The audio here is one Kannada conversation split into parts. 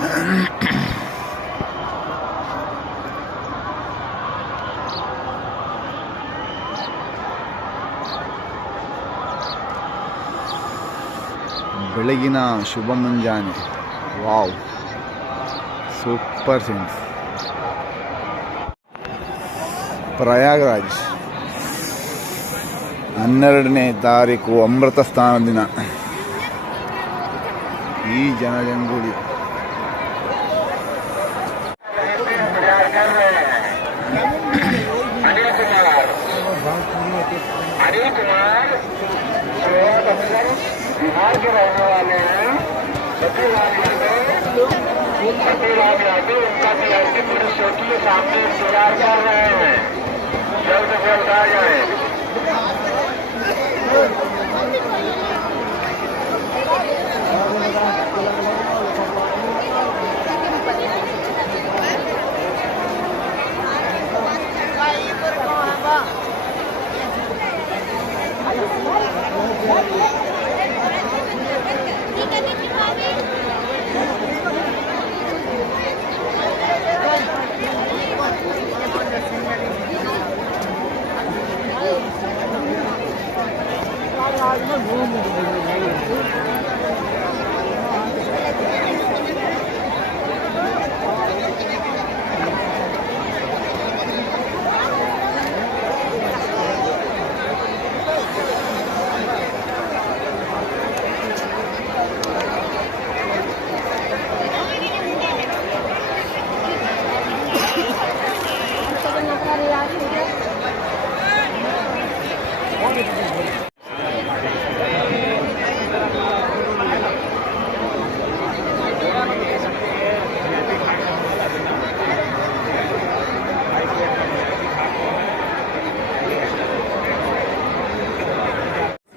ಬೆಳಗಿನ ಶುಭ ಮುಂಜಾನೆ. ವಾವ್. Super scenes. ಪ್ರಯಾಗ್ರಾಜ್. ಹನ್ನೆರಡನೇ ತಾರೀಕು ಅಮೃತ ಸ್ಥಾನ ದಿನ. ಈ ಜನಜಂಗುಳಿ. बिहार के रहने वाले हैं। सत्यलाल यादव सत्यलाल यादव, उनका पीआईसी पुलिस चौकी के सामने इंतज़ार कर रहे हैं। जल्द जल्द आ जाए।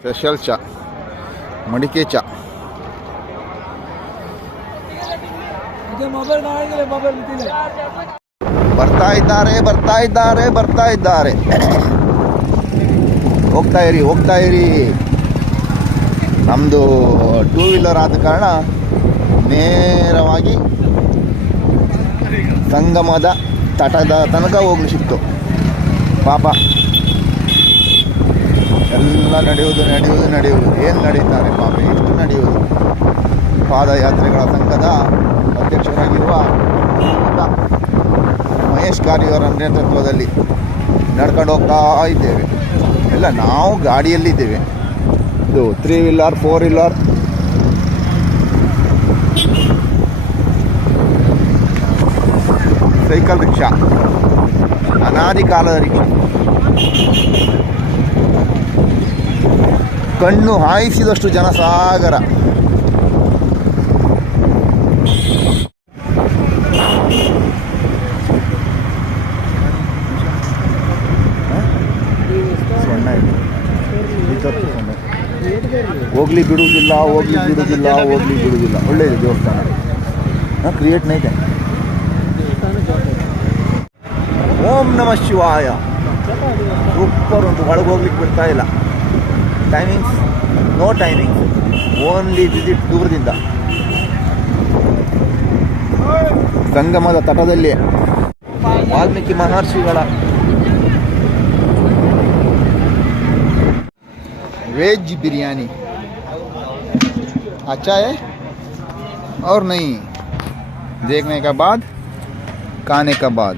ಸ್ಪೆಷಲ್ ಚಾ ಮಡಿಕೆ ಚಾ. ಬರ್ತಾ ಇದ್ದಾರೆ ಬರ್ತಾ ಇದ್ದಾರೆ ಬರ್ತಾ ಇದ್ದಾರೆ. ಹೋಗ್ತಾ ಇರಿ ಹೋಗ್ತಾ ಇರಿ. ನಮ್ಮದು ಟೂ ವೀಲರ್ ಆದ ಕಾರಣ ನೇರವಾಗಿ ಸಂಗಮದ ತಟದ ತನಕ ಹೋಗ್ಲಿ ಸಿಕ್ತು ಪಾಪ. ಎಲ್ಲ ನಡೆಯುವುದು ನಡೆಯುವುದು ನಡೆಯುವುದು. ಏನು ನಡೀತಾರೆ ಪಾಪ, ಎಷ್ಟು ನಡೆಯುವುದು? ಪಾದಯಾತ್ರೆಗಳ ಸಂಘದ ಅಧ್ಯಕ್ಷರಾಗಿರುವ ಮಹೇಶ್ ಕಾರಿಯವರ ನೇತೃತ್ವದಲ್ಲಿ ನಡ್ಕೊಂಡು ಹೋಗ್ತಾ ಇದ್ದೇವೆ. ಎಲ್ಲ ನಾವು ಗಾಡಿಯಲ್ಲಿದ್ದೇವೆ. ಇದು three wheeler four wheeler cycle rickshaw ಅನಾದಿ ಕಾಲದ ರಿಕ್ಷಾ ಕಣ್ಣು ಹಾಯಿಸಿದಷ್ಟು ಜನಸಾಗರ. ಹೋಗ್ಲಿ ಬಿಡುವುದಿಲ್ಲ ಹೋಗ್ಲಿ ಬಿಡುವುದಿಲ್ಲ ಹೋಗ್ಲಿ ಬಿಡುವುದಿಲ್ಲ. ಒಳ್ಳೆಯದು ದೇವಸ್ಥಾನ. ಕ್ರಿಯೇಟ್ ನೈತೆ ಓಂ ನಮಃ ಶಿವಾಯ. ಸೂಪರ್ ಉಂಟು, ಒಳಗೆ ಹೋಗ್ಲಿಕ್ಕೆ ಬಿಡ್ತಾ ಇಲ್ಲ. timings no timings only visit ದೂರದಿಂದ ಸಂಗಮದ ತಟದಲ್ಲಿ ವಾಲ್ಮೀಕಿ ಮಹರ್ಷಿಗಳ वेज बिरयानी अच्छा है और नहीं देखने के बाद खाने के बाद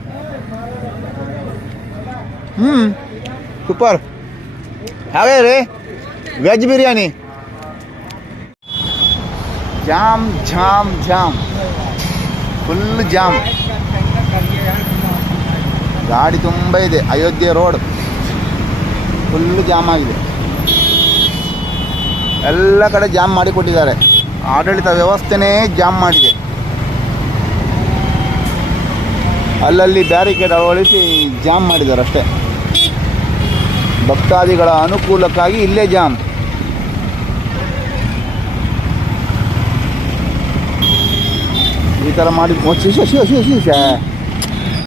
हम्म सुपर ಹಾಗೆ ರೀ veg biryani jam jam jam full jam ಗಾಡಿ ತುಂಬ ಇದೆ. ಅಯೋಧ್ಯೆ ರೋಡ್. ಫುಲ್ ಜಾಮ್ ಆಗಿದೆ. ಎಲ್ಲ ಕಡೆ ಜಾಮ್ ಮಾಡಿಕೊಟ್ಟಿದ್ದಾರೆ. ಆಡಳಿತ ವ್ಯವಸ್ಥೆನೇ ಜಾಮ್ ಮಾಡಿದೆ. ಅಲ್ಲಲ್ಲಿ ಬ್ಯಾರಿಕೇಡ್ ಅಳವಡಿಸಿ ಜಾಮ್ ಮಾಡಿದ್ದಾರೆ ಅಷ್ಟೇ. ಭಕ್ತಾದಿಗಳ ಅನುಕೂಲಕ್ಕಾಗಿ ಇಲ್ಲೇ ಜಾಮ್ এই তারা মাটি পঁচিশ হ্যাঁ।